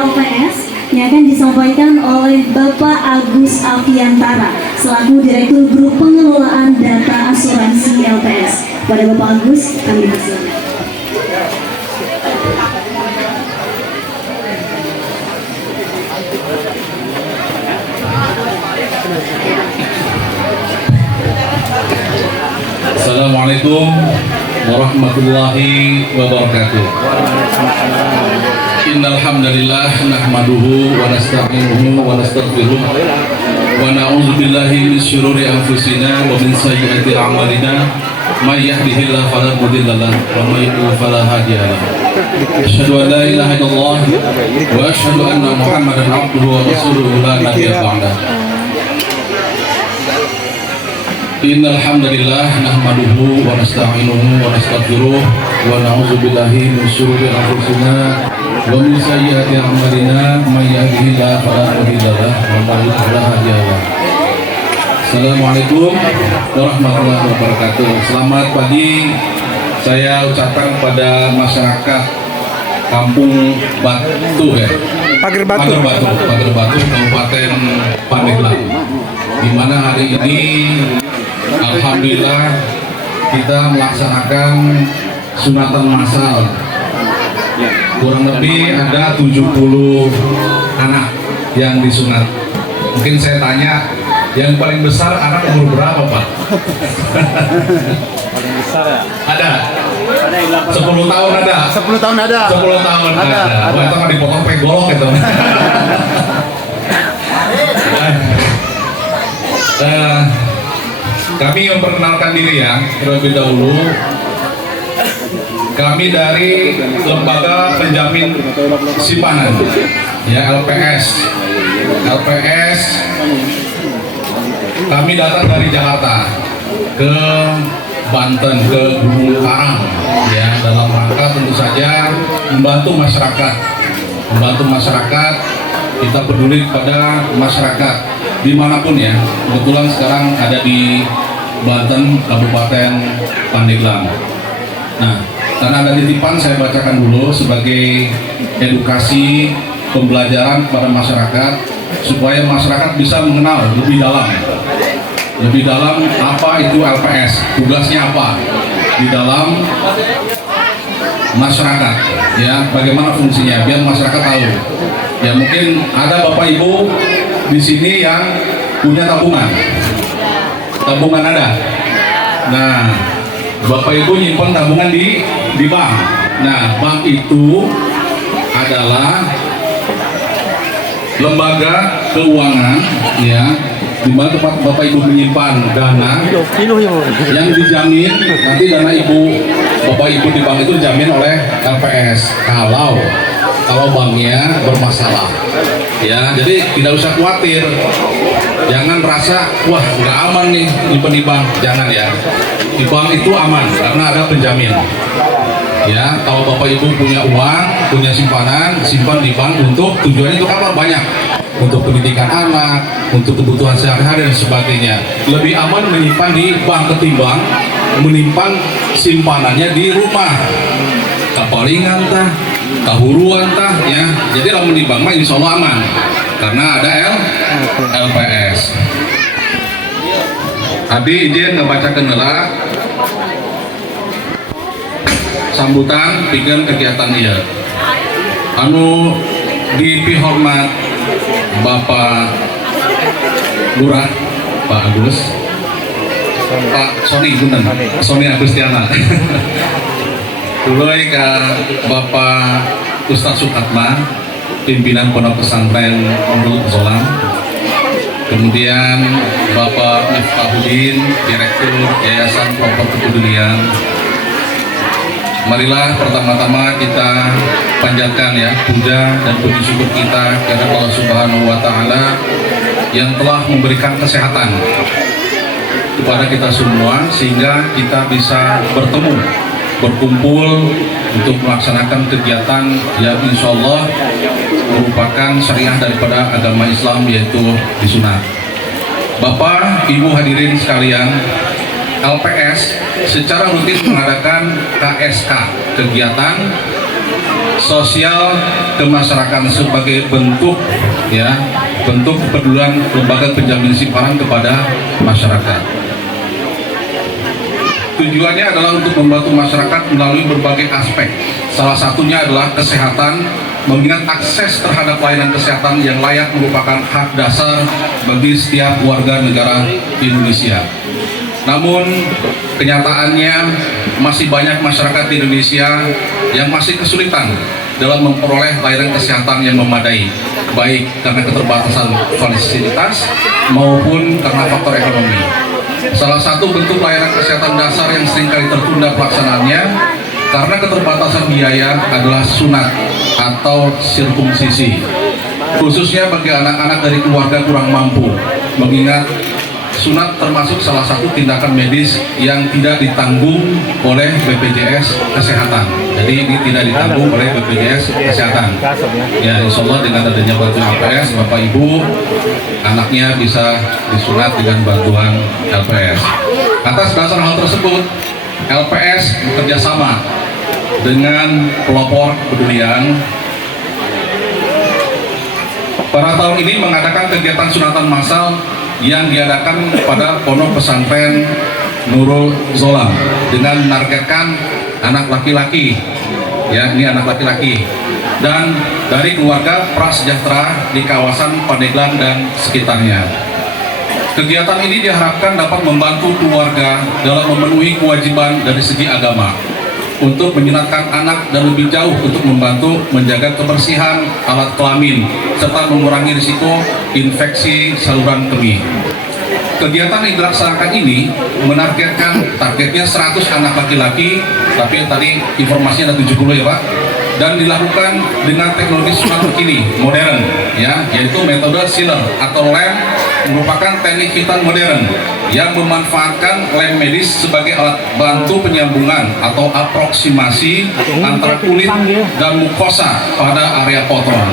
LPS yang akan disampaikan oleh Bapak Agus Alfiantara selaku Direktur Grup Pengelolaan Data Asuransi LPS. Pada Bapak Agus, kami persilakan. Assalamualaikum warahmatullahi wabarakatuh. Innal hamdalillah nahmaduhu wa nasta'inuhu wa nastaghfiruh wa na'udzu billahi min syururi anfusina wa min sayyiati a'malina may yahdihillahu fala mudilla lahu wa may yudlil fala hadiya lahu. Asyhadu an la ilaha illallah wa asyhadu anna Muhammadan abduhu wa rasuluhu la nabiyya ba'dahu. Innal hamdalillah nahmaduhu wa nasta'inuhu wa nastaghfiruh wa na'udzu billahi min syururi anfusina wa min sayyiati a'malina may yahdihillahu fala mudilla lahu wa may yudlil fala hadiya lahu. Assalamualaikum warahmatullahi wabarakatuh. Selamat pagi saya ucapkan pada masyarakat Kampung Batu Pager Batu, Kabupaten Pandeglang, di mana hari ini alhamdulillah kita melaksanakan sunatan massal. Kurang lebih ada 70 anak yang disunat. Mungkin saya tanya, yang paling besar anak umur berapa, Pak? paling besar ya? Ada? 10 tahun ada? 10 tahun ada. 10 tahun ada. Wah, itu mah dipotong pegolok gitu. Kami memperkenalkan diri ya, terlebih dahulu. Kami dari Lembaga Penjamin Simpanan, ya LPS. Kami datang dari Jakarta ke Banten, ke Gunung Karang, ya, dalam rangka tentu saja membantu masyarakat. Kita peduli kepada masyarakat dimanapun ya. Kebetulan sekarang ada di Banten, Kabupaten Pandeglang. Nah, karena ada titipan, saya bacakan dulu sebagai edukasi pembelajaran kepada masyarakat supaya masyarakat bisa mengenal lebih dalam apa itu LPS, tugasnya apa di dalam masyarakat, ya, bagaimana fungsinya biar masyarakat tahu. Ya, mungkin ada Bapak Ibu di sini yang punya tabungan ada. Nah, Bapak Ibu nyimpan tabungan di bank. Nah, bank itu adalah lembaga keuangan, ya, di mana tempat Bapak Ibu menyimpan dana yang dijamin. Nanti dana Bapak Ibu di bank itu dijamin oleh LPS kalau banknya bermasalah, ya. Jadi tidak usah khawatir, jangan merasa wah nggak aman nih nyimpen di bank, jangan ya. Di bank itu aman karena ada penjamin, ya. Kalau Bapak Ibu punya uang, punya simpanan, simpan di bank untuk tujuannya untuk apa? Banyak, untuk pendidikan anak, untuk kebutuhan sehari-hari dan sebagainya. Lebih aman menyimpan di bank ketimbang menyimpan simpanannya di rumah, kapalingan tah, kahuruan tah, ya. Jadi kalau di bank mah insya Allah aman karena ada LPS. Abi izin ngebacakeun heula sambutan pikeun kegiatan ieu. Anu dipihormat Bapak Lurah, Pak Agus, Pak Sony Agustiana. Duluy ka Bapak Ustadz Sukatma, pimpinan Pondok Pesantren Nurul Zolam. Kemudian Bapak Miftahudin, Direktur Yayasan Pelopor Kepedulian. Marilah pertama-tama kita panjatkan ya puja dan puji syukur kita kepada Allah Subhanahu wa Ta'ala yang telah memberikan kesehatan kepada kita semua sehingga kita bisa berkumpul untuk melaksanakan kegiatan yang insya Allah merupakan syariah daripada agama Islam, yaitu disunat. Bapak, Ibu hadirin sekalian, LPS secara rutin mengadakan KSK, kegiatan sosial kemasyarakatan sebagai bentuk kepedulian lembaga penjamin simpanan kepada masyarakat. Tujuannya adalah untuk membantu masyarakat melalui berbagai aspek. Salah satunya adalah kesehatan, mengingat akses terhadap layanan kesehatan yang layak merupakan hak dasar bagi setiap warga negara Indonesia. Namun kenyataannya masih banyak masyarakat di Indonesia yang masih kesulitan dalam memperoleh layanan kesehatan yang memadai, baik karena keterbatasan fasilitas maupun karena faktor ekonomi. Salah satu bentuk layanan kesehatan dasar yang seringkali tertunda pelaksanaannya karena keterbatasan biaya adalah sunat atau sirkumsisi, khususnya bagi anak-anak dari keluarga kurang mampu, mengingat sunat termasuk salah satu tindakan medis yang tidak ditanggung oleh BPJS Kesehatan. Jadi ini tidak ditanggung oleh BPJS Kesehatan. Ya, insya Allah dengan adanya bantuan LPS, Bapak Ibu, anaknya bisa disunat dengan bantuan LPS. Atas dasar hal tersebut, LPS bekerja sama dengan pelopor kepedulian pada tahun ini mengadakan kegiatan sunatan massal yang diadakan pada Pondok Pesantren Nurul Zolam dengan menargetkan anak laki-laki, ya ini anak laki-laki, dan dari keluarga prasejahtera di kawasan Pandeglang dan sekitarnya. Kegiatan ini diharapkan dapat membantu keluarga dalam memenuhi kewajiban dari segi agama untuk menyenatkan anak dan lebih jauh untuk membantu menjaga kebersihan alat kelamin serta mengurangi risiko infeksi saluran kemih. Kegiatan yang dilaksanakan ini targetnya 100 anak laki-laki, tapi tadi informasinya ada 70 ya Pak, dan dilakukan dengan teknologi sunat terkini modern, ya, yaitu metode sealer atau lem, merupakan teknik hitan modern yang memanfaatkan lem medis sebagai alat bantu penyambungan atau aproksimasi antara kulit dan mukosa pada area kotoran.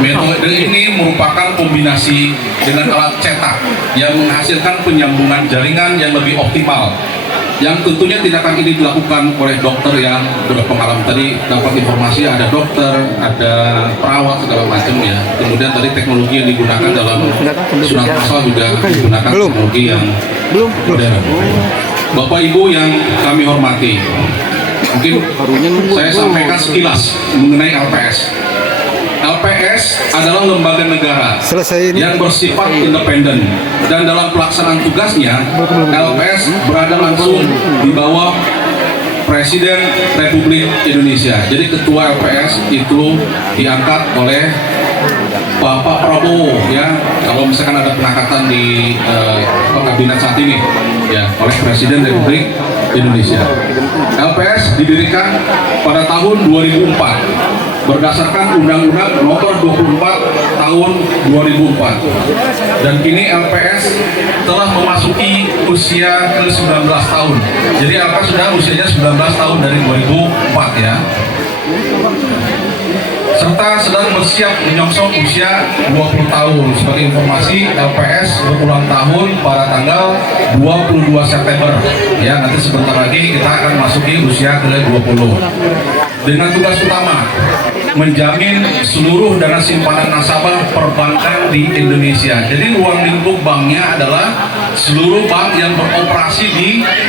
Metode ini merupakan kombinasi dengan alat cetak yang menghasilkan penyambungan jaringan yang lebih optimal, yang tentunya tindakan ini dilakukan oleh dokter yang berpengalaman. Tadi dapat informasi ada dokter, ada perawat segala macam ya. Kemudian tadi teknologi yang digunakan dalam sunat massal juga menggunakan teknologi yang modern. Bapak Ibu yang kami hormati, mungkin saya sampaikan sekilas mengenai LPS. LPS adalah lembaga negara yang bersifat independen, dan dalam pelaksanaan tugasnya LPS berada langsung di bawah Presiden Republik Indonesia. Jadi ketua LPS itu diangkat oleh Bapak Prabowo, ya. Kalau misalkan ada pengangkatan di kabinet saat ini, ya, oleh Presiden Republik Indonesia. LPS didirikan pada tahun 2004 berdasarkan Undang-Undang Nomor 24 Tahun 2004, dan kini LPS telah memasuki usia ke-19 tahun. Jadi LPS sudah usianya 19 tahun dari 2004 ya, serta sedang bersiap menyongsong usia 20 tahun. Sebagai informasi, LPS berulang tahun pada tanggal 22 September ya, nanti sebentar lagi kita akan masuki usia ke-20 dengan tugas utama menjamin seluruh dana simpanan nasabah perbankan di Indonesia. Jadi ruang lingkup banknya adalah seluruh bank yang beroperasi di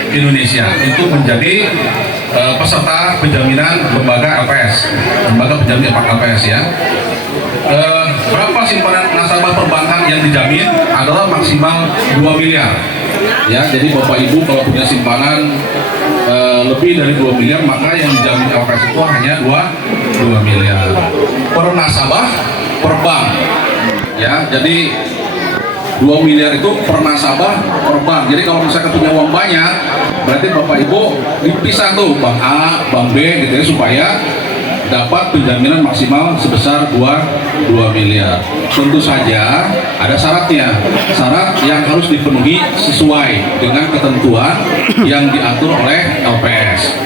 Indonesia itu menjadi peserta penjaminan lembaga LPS, lembaga penjamin LPS ya. Berapa simpanan nasabah perbankan yang dijamin adalah maksimal 2 miliar ya. Jadi Bapak Ibu kalau punya simpanan lebih dari 2 miliar, maka yang dijamin LPS itu hanya 2 miliar per nasabah per bank ya. Jadi 2 miliar itu per nasabah per bank. Jadi kalau misalkan punya uang banyak, berarti Bapak Ibu dipisah tuh bank A, bank B gitu ya, supaya dapat penjaminan maksimal sebesar 2 miliar. Tentu saja ada syaratnya, syarat yang harus dipenuhi sesuai dengan ketentuan yang diatur oleh LPS.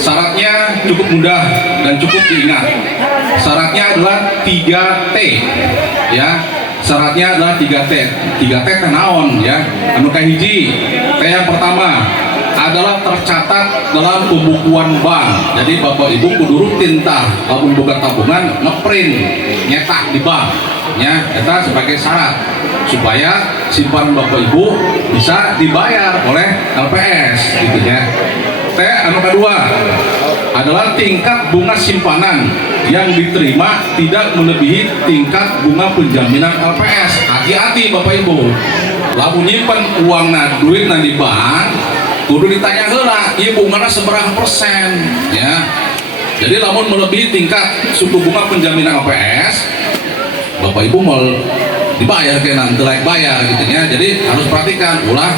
Syaratnya cukup mudah dan cukup diingat. Syaratnya adalah 3T ya. Syaratnya adalah 3T. 3T naon ya. Anu kahiji, T yang pertama adalah tercatat dalam pembukuan bank. Jadi Bapak Ibu kudu rutin tah lamun boga tabungan ngeprint nyetak di bank nya eta sebagai syarat supaya simpanan Bapak Ibu bisa dibayar oleh LPS gitu ya. Anu kedua adalah tingkat bunga simpanan yang diterima tidak melebihi tingkat bunga penjaminan LPS. Hati-hati Bapak Ibu, lamun nyimpen uangna duit di bank kudu ditanya heula ieu bungana seberapa persen ya. Jadi lamun melebihi tingkat suku bunga penjaminan LPS, Bapak Ibu mau dibayar ke nanti layak bayar gitu ya. Jadi harus perhatikan ulah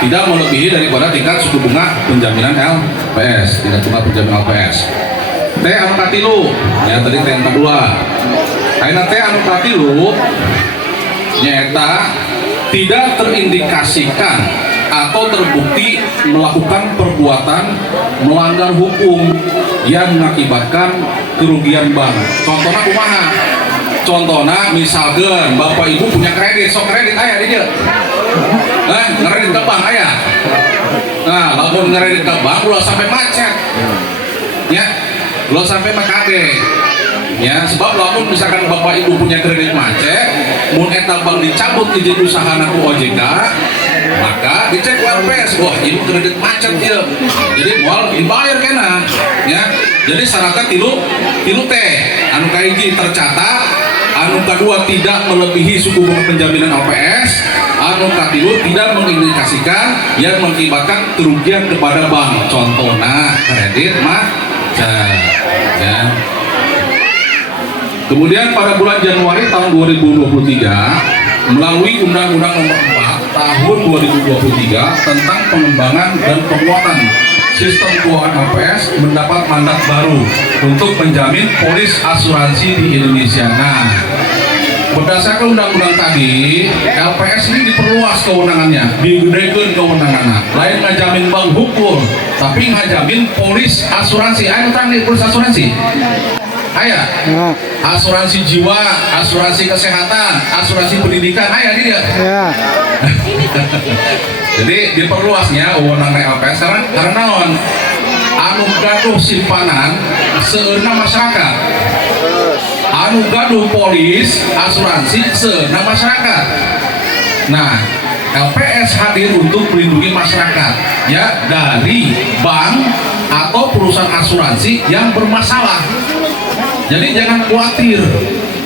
tidak melebihi daripada tingkat suku bunga penjaminan LPS, tingkat bunga penjaminan LPS. Teh anu katilu ya, tadi teh anu kedua. Ayeuna teh anu katilu nyaeta tidak terindikasikan atau terbukti melakukan perbuatan melanggar hukum yang mengakibatkan kerugian bank. Contohnya kumaha? Contohnya misalkan Bapak Ibu punya kredit, sok kredit aya di dieu. Ngeredit ke bank aya. Nah, lamun ngeredit ke bank ulah sampai macet. Ya, ulah sampai makade. Ya, sebab lamun misalkan Bapak Ibu punya kredit macet, mun eta bank dicabut izin usahana ku OJK, maka dicek LPS, wah ini kredit macet ya. Jadi moal dibayar kena. Ya. Jadi syaratnya tilu teh. Anu kahiji tercatat, anu kedua tidak melebihi suku bunga penjaminan LPS, anu katilu tidak mengindikasikan yang mengakibatkan kerugian kepada bank. Contohnya kredit macet. Ya. Kemudian pada bulan Januari tahun 2023 melalui Undang-Undang Nomor 4 Tahun 2023 tentang pengembangan dan penguatan sistem keuangan LPS mendapat mandat baru untuk menjamin polis asuransi di Indonesia. Nah, berdasarkan undang-undang tadi, LPS ini diperluas kewenangannya, digedekeun kewenangannya. Lain ngajamin bank hukum, tapi ngajamin polis asuransi. Ayo tang nih polis asuransi. Aya asuransi jiwa, asuransi kesehatan, asuransi pendidikan, aya di dia. Jadi diperluasnya wewenang LPS karena naon? Anu gaduh simpanan seueurna masyarakat. Anu gaduh polis, asuransi seueurna masyarakat. Nah, LPS hadir untuk melindungi masyarakat ya dari bank atau perusahaan asuransi yang bermasalah. Jadi jangan khawatir,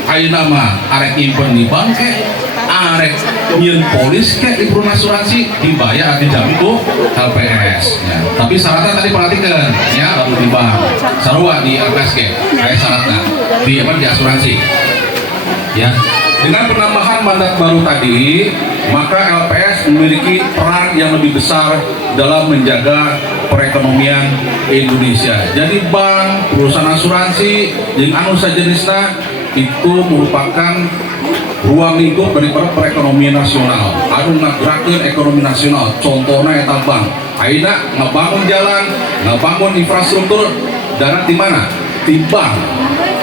ayeuna mah arek nyimpen di bank ke, arek nyieun polis ke di perusahaan asuransi dibayar dijamin tuh LPS. Ya. Tapi syaratnya tadi perhatikan ya, lalu di bank, sarua di LPS ke, kayak syaratnya di asuransi. Ya. Dengan penambahan mandat baru tadi, maka LPS memiliki peran yang lebih besar dalam menjaga perekonomian Indonesia. Jadi bank, perusahaan asuransi, yang anu sajenisna itu merupakan ruang lingkup daripada perekonomian nasional. Anu ngagerakeun ekonomi nasional. Contohnya eta bank. Ayeuna ngebangun jalan, ngebangun infrastruktur, dana di mana? Di bank.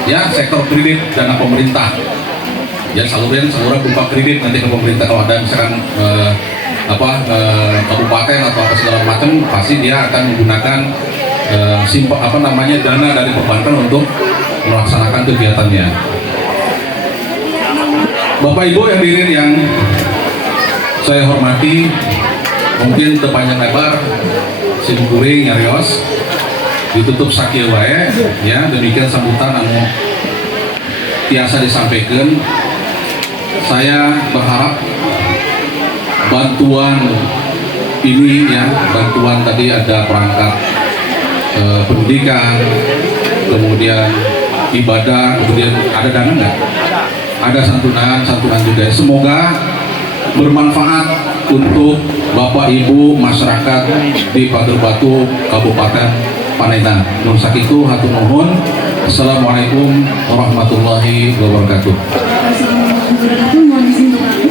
Ya, sektor kredit, dana pemerintah. Ya saluran buka kredit nanti ke pemerintah kalau ada misalkan kabupaten atau apa segala macam, pasti dia akan menggunakan dana dari perbankan untuk melaksanakan kegiatannya. Bapak Ibu yang hadirin yang saya hormati, mungkin terpanjang lebar simkuring nyarios ditutup sakieu wae ya. Demikian sambutan anu tiasa disampaikan. Saya berharap bantuan ini ya, bantuan tadi ada perangkat pendidikan, kemudian ibadah, kemudian ada dana nggak? Ada santunan juga. Semoga bermanfaat untuk Bapak Ibu masyarakat di Pager Batu Kabupaten Panengan. Nur sakitu hatur nuhun. Assalamualaikum warahmatullahi wabarakatuh. Assalamualaikum warahmatullahi wabarakatuh. Mohon izin untuk